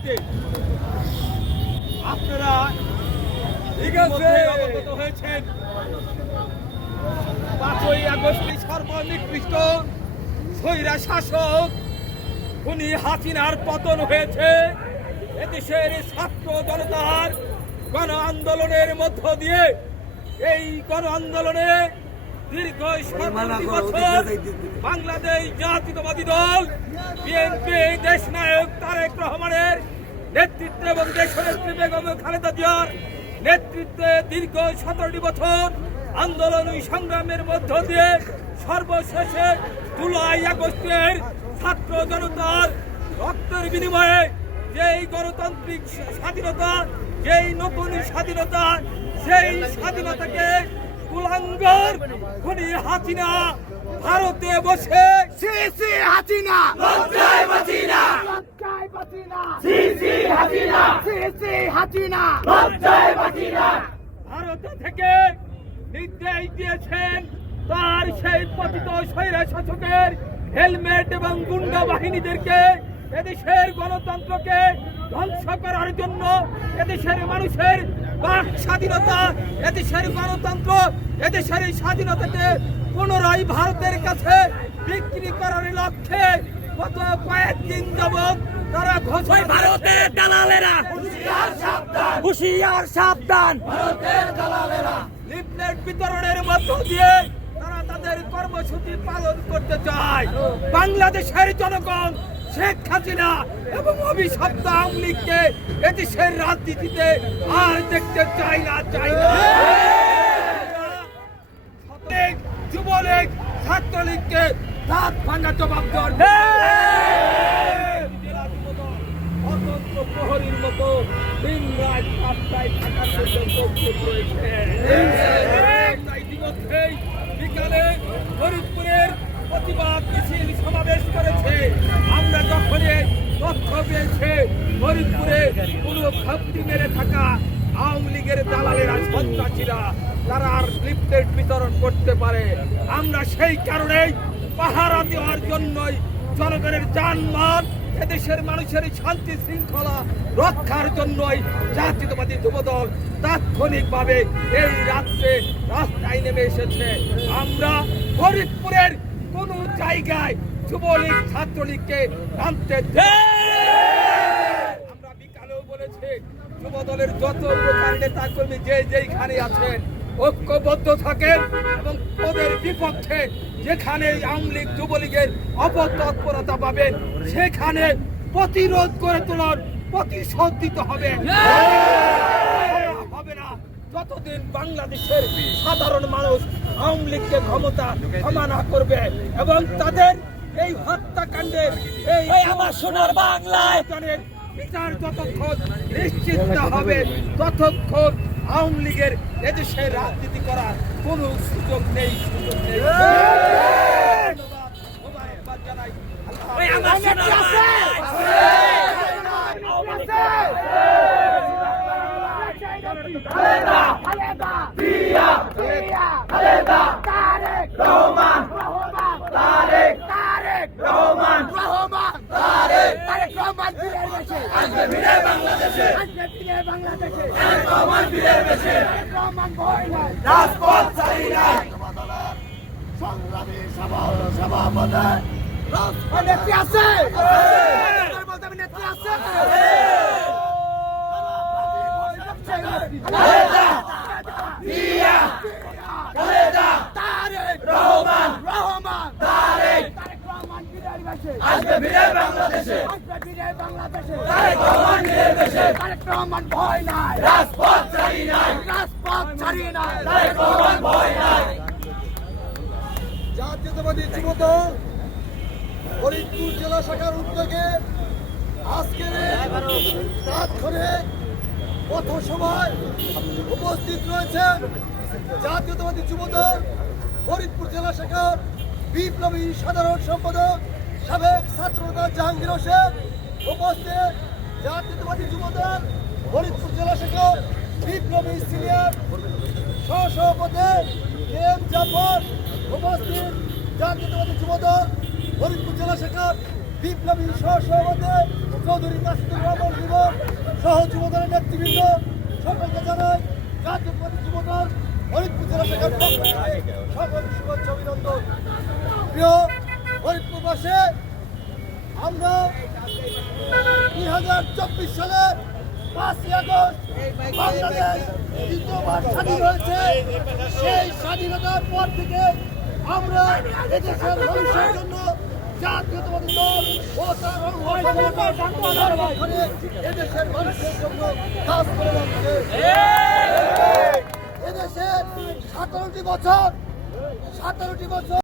উপস্থিতি আপনারা অবগত হয়েছেন 5ই আগস্ট সর্বনিকৃষ্ট স্বৈরা শাসক খুনি হাসিনার পতন হয়েছে। এদেশের ছাত্র জনতার গণ আন্দোলনের মধ্য দিয়ে এই গণ আন্দোলনে দীর্ঘ 17 বছর বাংলাদেশ জাতীয়তাবাদী দল বিএনপি দেশনায়ক তারেক রহমানের নেতৃত্বে এবং দেশনেত্রী বেগম খালেদা জিয়ার নেতৃত্বে দীর্ঘ 17 বছর আন্দোলন সংগ্রামের মধ্য দিয়ে সর্বশেষে জুলাই আগস্টের ছাত্র জনতার রক্তের বিনিময়ে যেই গণতান্ত্রিক স্বাধীনতা, যেই নতুন স্বাধীনতা, সেই স্বাধীনতাকে কুলাঙ্গার খুনি হাসিনা ভারতে বসে হাসিনা লজ্জায় বাঁচিনা লজ্জায় বাঁচিনা হাসিনা হাসিনা লজ্জায় বাঁচিনা ভারত থেকে নির্দেশ দিয়েছেন তার সেই পতিত স্বৈরা শাসকের হেলমেট এবং গুন্ডা বাহিনীদেরকে এদেশের গণতন্ত্রকে ধ্বংস করার জন্য, এদেশের মানুষের বাক স্বাধীনতা, এদেশের গণতন্ত্র, এদেশের স্বাধীনতাকে পুনরায় ভারতের কাছে বিক্রি করার লক্ষ্যে গত কয়েকদিন যাবৎ তারা ঘোষণা ভারতের দালালেরা হুঁশিয়ার সাবধান ভারতের দালালেরা লিফলেট বিতরণের মধ্য দিয়ে তারা তাদের কর্মসূচি পালন করতে চায়। বাংলাদেশের জনগণ শেখ হাসিনা এবং অভিশপ্ত আওয়ামী লীগকে এদেশের রাজনীতিতে আর দেখতে চায় না। যুবলীগ ছাত্রলীগকে দাঁত ভাঙা জবাব দেওয়ার অতন্ত্র প্রহরীর মতো দিন রাত পাঁচটায় থাকার জন্য প্রস্তুত রয়েছে। ইতিমধ্যেই বিকালে ফরিদপুরের প্রতিবাদ মিছিল সমাবেশ করেছে। আমরা যখনই তথ্য পেয়েছে ফরিদপুরে কোনো খাপটি মেরে থাকা আওয়ামী লীগের দালালেরা, সন্ত্রাসীরা তারা আর লিফলেট বিতরণ করতে পারে, আমরা সেই কারণেই পাহারা দেওয়ার জন্যই জনগণের যানবাহন, এদেশের মানুষের শান্তি শৃঙ্খলা রক্ষার জন্যই জাতীয়তাবাদী যুবদল তাৎক্ষণিকভাবে এই রাত্রে রাস্তায় নেমে এসেছে। আমরা ফরিদপুরের কোন জায়গায় যুবলীগ ছাত্রলীগকে নামতে আমরা বিকালেও বলেছি যুবদলের যত প্রকার নেতা কর্মী যেইখানে আছেন ঐক্যবদ্ধ থাকেন এবং ওদের বিপক্ষে যেখানে আওয়ামী লীগ যুবলীগের অপতৎপরতা পাবেন সেখানে প্রতিরোধ করে তোলার প্রতিশোধ দিতে হবে। হবে না যতদিন বাংলাদেশের সাধারণ মানুষ আওয়ামী লীগকে ক্ষমা না করবে এবং তাদের এই হত্যাকাণ্ডের এই আমার সোনার বাংলায় বিচার যতক্ষণ নিশ্চিত না হবে ততক্ষণ আওয়ামী লীগের এদেশের রাজনীতি করার কোনো সুযোগ নেই। নেত্রী আছে ভয় নাই, রাজপথ ছাড়িয়ে নাই। জাতীয়তাবাদী যুবদল ফরিদপুর জেলা শাখার উদ্যোগে আজকের তাৎক্ষণিক পথসভায় উপস্থিত রয়েছেন জাতীয়তাবাদী যুবদল ফরিদপুর জেলা শাখার বিপ্লবী সাধারণ সম্পাদক সাবেক ছাত্রনেতা জাহাঙ্গীর হোসেন, উপস্থিত জাতীয়তাবাদী যুবদল ফরিদপুর জেলা শাখার বিপ্লবী সিনিয়র সহসভাপতি এম জাফর, উপস্থিত জাতীয়তাবাদী যুবদল ফরিদপুর জেলা শাখার বিপ্লবী সহসভাপতি চৌধুরী মাসুদুর রহমান জীবন সহ যুবদলের নেতৃবৃন্দ সকলকে জানাই জাতীয় যুবদল ফরিদপুর জেলা শাখার পক্ষ থেকে সকল শুভেচ্ছা অভিনন্দন। প্রিয় ফরিদপুরবাসী, আমরা 2024 সালের 5ই আগস্ট বাংলাদেশ দ্বিতীয়বার স্বাধীন হয়েছে। সেই স্বাধীনতার পর থেকে আমরা এদেশের মানুষের জন্য জাতীয়তাবাদী দল ও তার এদেশের মানুষের জন্য কাজ করে যাচ্ছে। এদেশের 17টি বছর